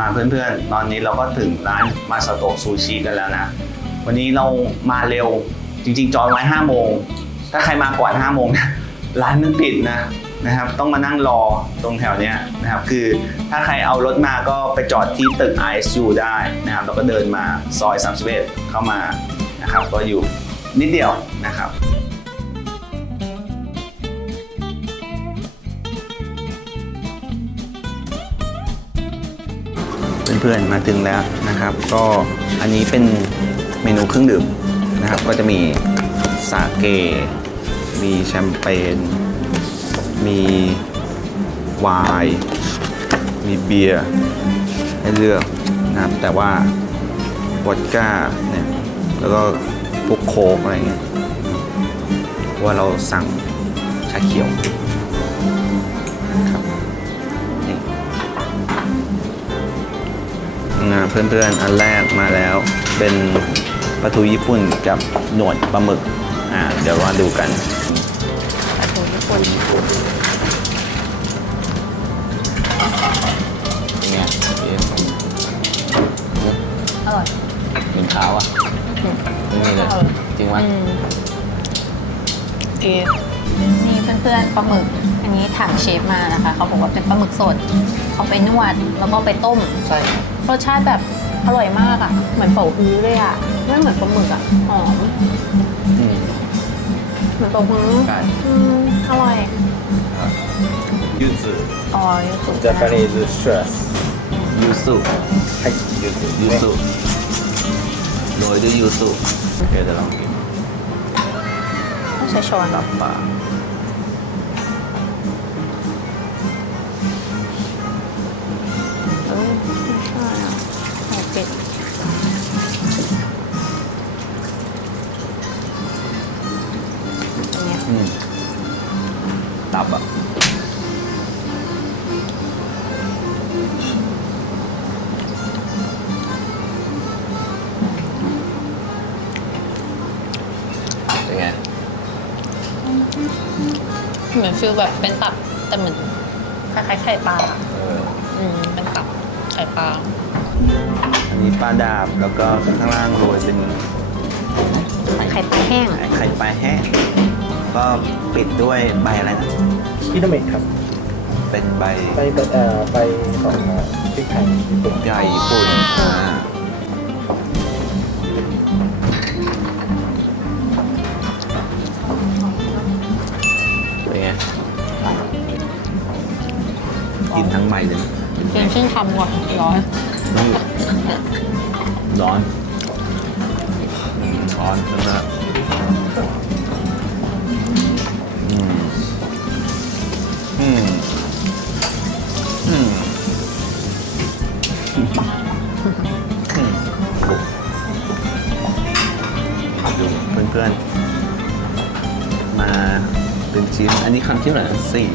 มาเพื่อนๆ ตอนนี้เราก็ถึงร้านมาสโตะซูชิกันแล้วนะ วันนี้เรามาเร็วจริงๆ จองไว้5โมง ถ้าใครมาก่อน5โมงนี่ยร้านมันปิดนะนะครับ ต้องมานั่งรอตรงแถวเนี้ยนะครับคือถ้าใครเอารถมาก็ไปจอดที่ตึก ISU ได้นะครับแล้วก็เดินมาซอย 31 เข้ามานะครับก็อยู่นิดเดียวนะครับ พื่อนๆมาถึงแล้วนะครับ ก็อันนี้เป็นเมนูเครื่องดื่มนะครับ ก็จะมีสาเก มีแชมเปญ มีไวน์มีเบียร์ให้เลือกนะครับ แต่ว่าวอดก้าเนี่ยแล้วก็พวกโค้กอะไรเงี้ยว่าเราสั่งชาเขียว เพื่อนๆ อันแรกมาแล้วเป็นปลาทูญี่ปุ่นกับหนวดปลาหมึก อ่า เดี๋ยวมาดูกันปลาทูญี่ปุ่นเป็นไงอร่อยกินขาวอะอืมไม่มีเลยอร่อยจริงวะอืมโอเคนี่เพื่อนๆปลาหมึก อันนี้ถามเชฟมานะคะ เขาบอกว่าเป็นปลาหมึกสดเขาไปนวดแล้วก็ไปต้ม ใช่รสชาติแบบอร่อยมากอะ เหมือนเป่าฮื้อเลยอะ ไม่เหมือนปลาหมึกอะ หอมมเหมือนเป่หืออมอร่อย ยูซุอ๋อยูสุ Japanese stress ยูสุはいยูสุยูสุโอยด้วยยูซุโอเคเดี๋ยวลองกินใช้ช้อนเหรอ ปลา ง เหมือนฟิลแบบเป็นตับแต่เหมือนคล้ายๆไข่ปลาเออ อืมเป็นตับไข่ปลาอันนี้ปลาดาบแล้วก็ข้างล่างโรยเป็นไข่ปลาแห้ง ไข่ปลาแห้งก็ปิดด้วยใบอะไรนะพีนเมกครับเป็นใบใบเอ่อไปของพริกไทยปุ่น ใหญ่ปุ กินทั้งใบเลยนะเป็นชื่นคำก่อนร้อนต้องหยุดร้อนอืมร้อนแล้วก็อืมอืมอืมอืมดูเพื่อนๆมาเป็นชิ้น อันนี้คำที่เท่าไหร่นะสี่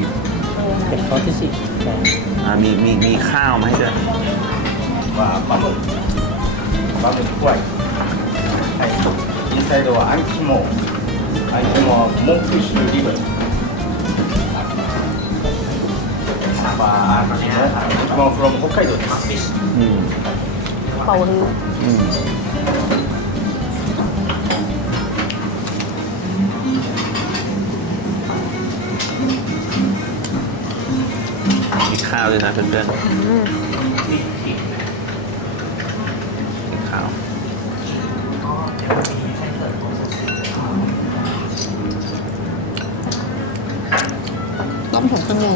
เป็นซอสที่สี่ใช่ อ่ามีมีมีข้าวมาให้ด้วย はバムバムクワイはいインサイドはアンキモアンキモはモックッシュリブはアンキモアンキモ from 北海道です อืม เป่าฮื้อ อืม ข้าวด้วยนะเพื่อนอืมๆมีข้าวต้มผงกระมู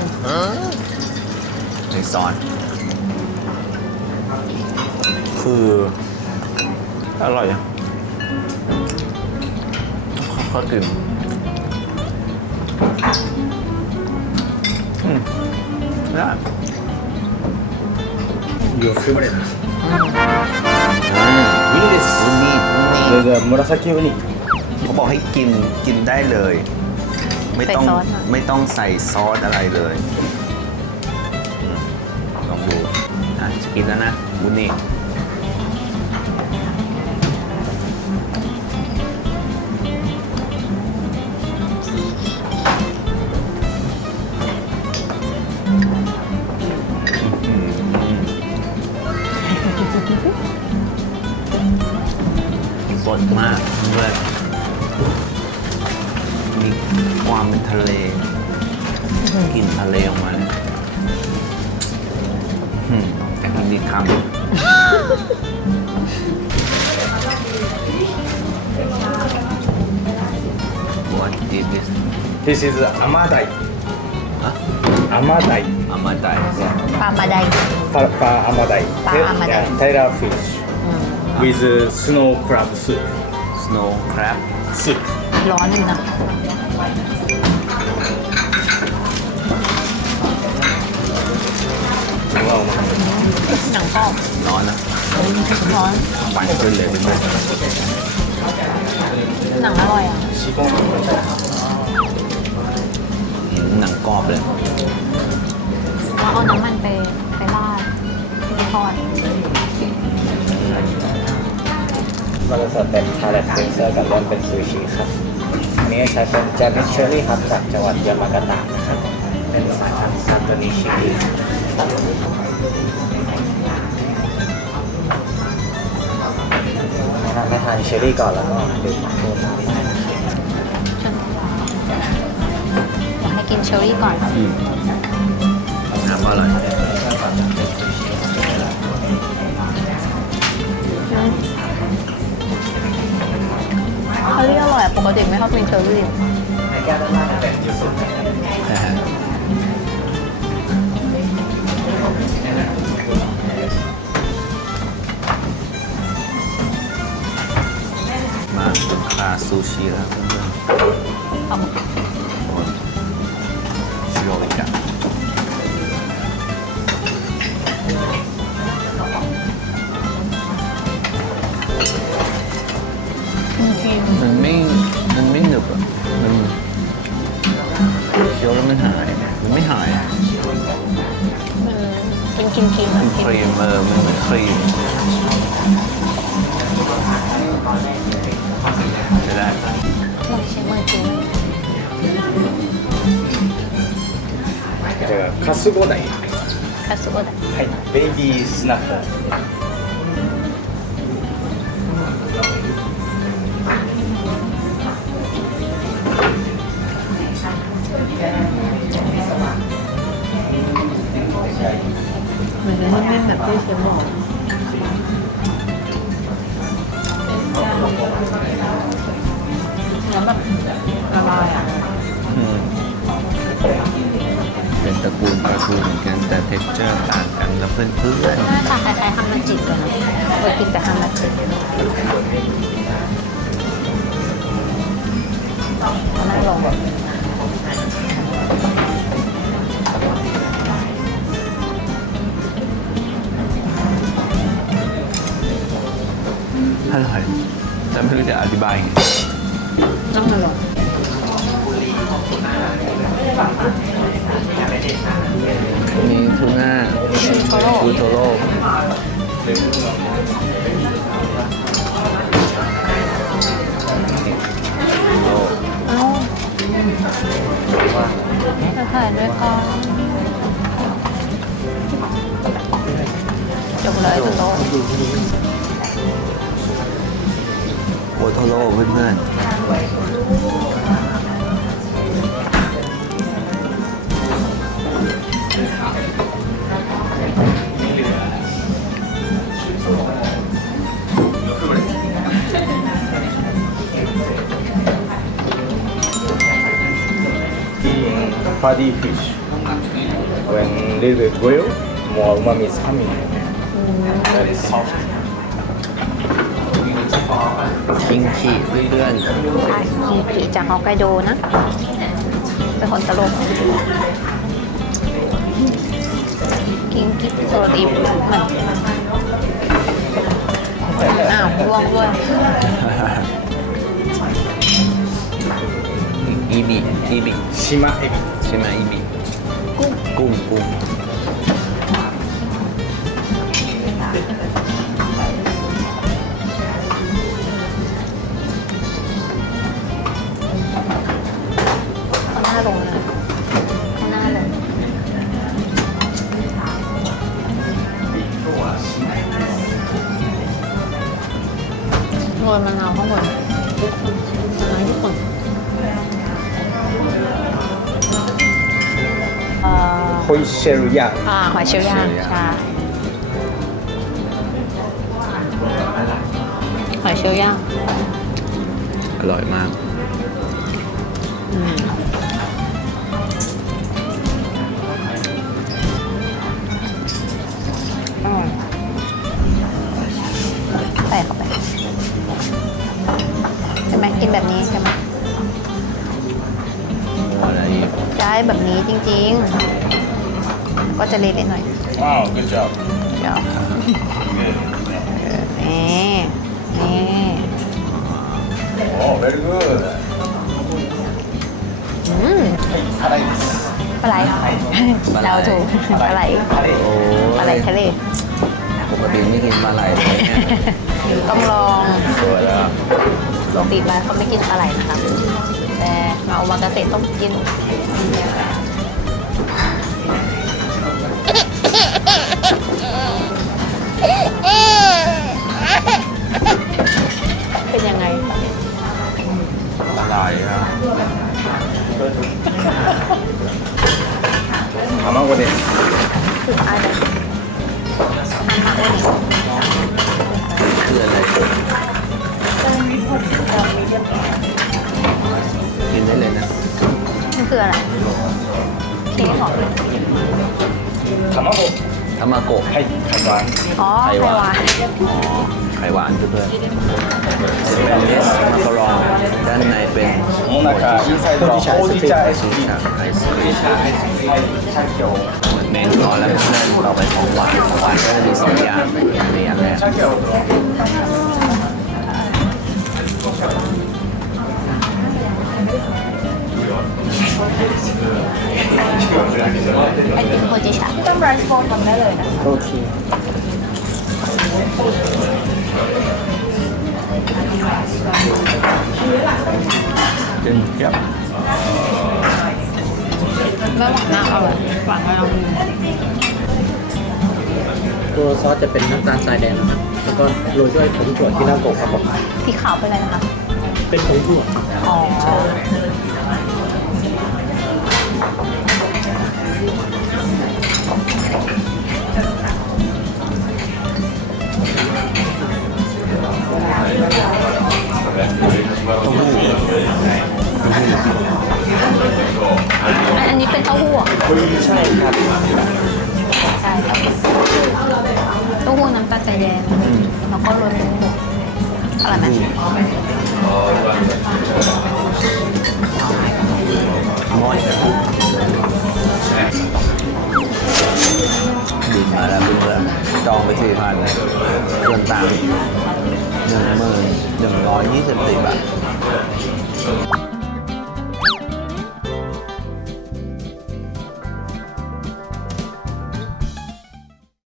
ในซอสคือ อร่อยอะค่อยๆกินอืม Yeah. Your favorite. Ah, นีเลยอุนิอุนิ The, the เขาบอกให้กินกินได้เลย ไม่ต้องไม่ต้องใส่ซอสอะไรเลยลองดูอะกินแล้วนะบุญนี่ ดมากเพื่อนมีความเป็นทะเลกลิ่นทะเลออกมาเลยอืมอีกนิดคำ What is this This is amadai. ฮะ Amadai. อามาได ปลามาได Pa, pa amadai. Pa Th- amadai. Yeah, Thailand fish with snow crab soup snow crab soup ร้อนอยู่นะ ว้าวหนังกรอบร้อนนะปั่นขึ้นเลยเป็นไงหนังอร่อยอะหนังกรอบเลยแล้วเอาน้ำมันไปไปราดไปทอด เราจะเสิร์ฟเป็นทาเลตเท็กเซอร์กับเริ่มเป็นซูชิครับอันนี้ใช้เป็นแจมิสเชอรี่ครับจากจังหวัดยามากาตะนะครับเป็นสายพันธุ์ซันโตนิชิแนะนำให้ทานเชอรี่ก่อนแล้วก็ดื่มตัวน้ำได้นะครับอยากให้กินเชอร์รี่ก่อนน้ำอร่อยเช อรี่อร่อยปกติไม่ชอบกินเชอร์รี่นแก้วด้านล่างเป็นยูสุมาคาซูชิแล้วเพื่อนเอาๆชิโรอิกะ ครีม มันไม่ มันไม่หนึบอ่ะ มันเคี้ยวแล้วมันหาย มันไม่หาย มันเป็นครีมครีมๆ มั อะ นครีมเออมันเหมือนครีมจะได้ปะ ลองใช้มือกิน じゃあカスゴダイ คาสุโอะดะ はいベイビースナップ เหมือนจะนิ่มๆแบบที่เชฟบอกแล้วแบบละลายอะอืมเป็นตระกูลปลาทูลเหมือนกันแต่เท็กเจอร์ต่างกันแล้วเพื่อนหน้าตาคล้ายๆฮัมมาจิเลยนะเคยกินแต่ฮัมมาจิน่าลองแบบๆอร่อยแต่ไม่รู้จะอธิบายไงต้องมาลองมีทูน่าโทโร่ฟูโทโร่โร่เอ้า จะถ่ายด้วยก่อนจบเลยโทโตโอโทโร่เพื่อนๆ fatty fish. When little bit grilled, more umami is coming. Very soft. คิงคีเรื่อนคีกิจากฮอกไกโดนะ เป็นคนตลกกิงกิโซดิฟมันอ้าวร่วงด้วย ๆ อิบิอิบิชิมะเอบิหมอิน้าลงนะหน้าลงโรยมะนาข้างบนมะนาวญี่ปุ่น อ่อโคยเชรุยะอ่าหอยเชลล์ย่างใช่หอยเชลล์ย่างอร่อยมาก อืมอร่อยใส่เข้าไปใช่ไหมกินแบบนี้ใช่ไหมอะไรอีกใช่แบบนี้จริงๆ ก็จะเละๆหน่อย Wow good job เดี๋ยวนี่นี่ Oh very good อืมอะไรปลาไหลเราถูกปลาไหลโอ้ปลาไหลทะเลปกติไม่กินปลาไหลเลยเนี่ยต้องลองสวยแล้วปกติบ้านเขาไม่กินปลาไหลนะคะแต่มาโอมากาเสะต้องกิน เป็นยังไงปลาไหลครับทำมาวันนี้คืออะไรอามาโอนิคืออะไรกินได้เลยนะมันคืออะไรเค้กเหรอทำมาโก ทามาโกะไข่ไข่หวานอ๋อไข่หวาน อ๋ไข่หวานเพื่อนเป็นเนสมาคารอนด้านในเป็นโมนาคาอินไซด์ดอกโอติชาไอศครีมไอศครีมชาเขียวเหมือนเมนูร้อนแล้วเพื่อนต่อไปของหวานของหวานก็จะมีสองอย่างมีอย่างแรกชาเขียไอติมโคจิชา ไรซ์โฟมทำได้เลยนะโอเคจึงเทียบไม่หวานมากอร่อยหวานกำลังดีตัวซอสจะเป็นน้ำตาลทรายแดงนะครับ แล้วก็โรยด้วยผงถั่วที่นาโกะครับผมสีขาวเป็นอะไรนะคะ เป็นผงถั่วอ๋อ ร่อยไหมม้อยบินมาแล้วเพื่อนๆจองไปสี่พันส่วนต่างหนึ่งหมื่นหนึ่งร้อยยี่สิบสี่บาท